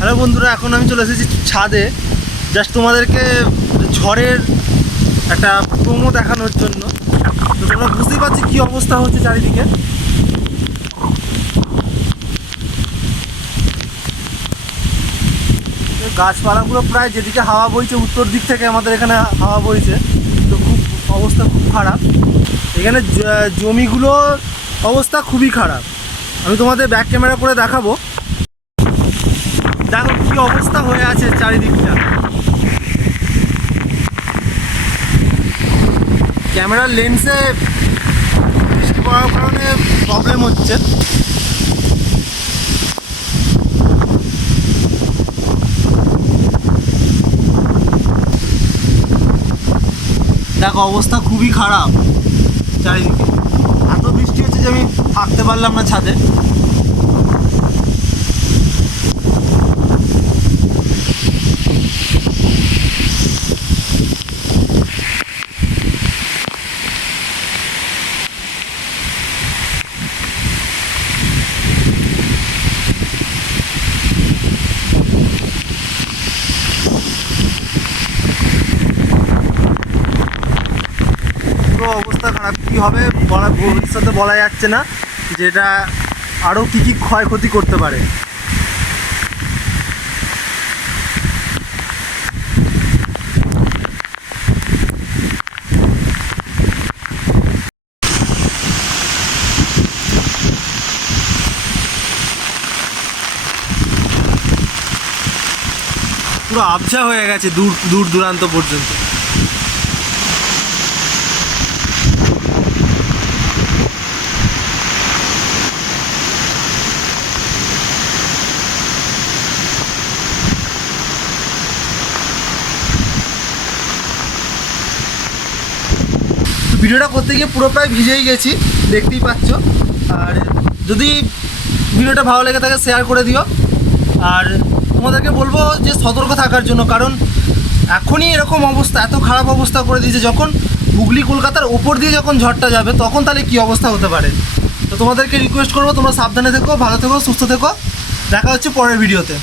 Hello বন্ধুরা, এখন আমি চলে এসেছি ছাদে জাস্ট তোমাদেরকে ঝড়ের একটা প্রোমো দেখানোর জন্য। তো তোমরা বুঝতেই পারছি কী অবস্থা হচ্ছে চারিদিকে। গাছপালাগুলো প্রায় যেদিকে হাওয়া বইছে উত্তর দিক থেকে আমাদের এখানে হাওয়া বইছে, তো খুব অবস্থা খুব খারাপ। এখানে জমিগুলোর অবস্থা খুবই খারাপ। আমি তোমাদের ব্যাক ক্যামেরা করে দেখাবো, দেখো কী অবস্থা হয়ে আছে চারিদিকটা। ক্যামেরার লেন্সে বৃষ্টি পড়ার কারণে প্রবলেম হচ্ছে। দেখো অবস্থা খুবই খারাপ চারিদিকে, এত বৃষ্টি হচ্ছে যে আমি থাকতে পারলাম না ছাদে। অবস্থা খারাপ, কী হবে ভবিষ্যতে বলা যাচ্ছে না, যেটা আরও কী কী ক্ষয়ক্ষতি করতে পারে। পুরো আবছা হয়ে গেছে দূর দূর দূরান্ত পর্যন্ত। ভিডিওটা করতে গিয়ে পুরো প্রায় ভিজেই গেছি, দেখতেই পাচ্ছ। আর যদি ভিডিওটা ভালো লেগে থাকে শেয়ার করে দিও। আর তোমাদেরকে বলবো যে সতর্ক থাকার জন্য, কারণ এখনই এরকম অবস্থা, এত খারাপ অবস্থা করে দিয়েছে। যখন হুগলি কলকাতার ওপর দিয়ে যখন ঝড়টা যাবে তখন তাহলে কী অবস্থা হতে পারে। তো তোমাদেরকে রিকোয়েস্ট করবো তোমরা সাবধানে থেকো, ভালো থেকো, সুস্থ থেকো। দেখা হচ্ছে পরের ভিডিওতে।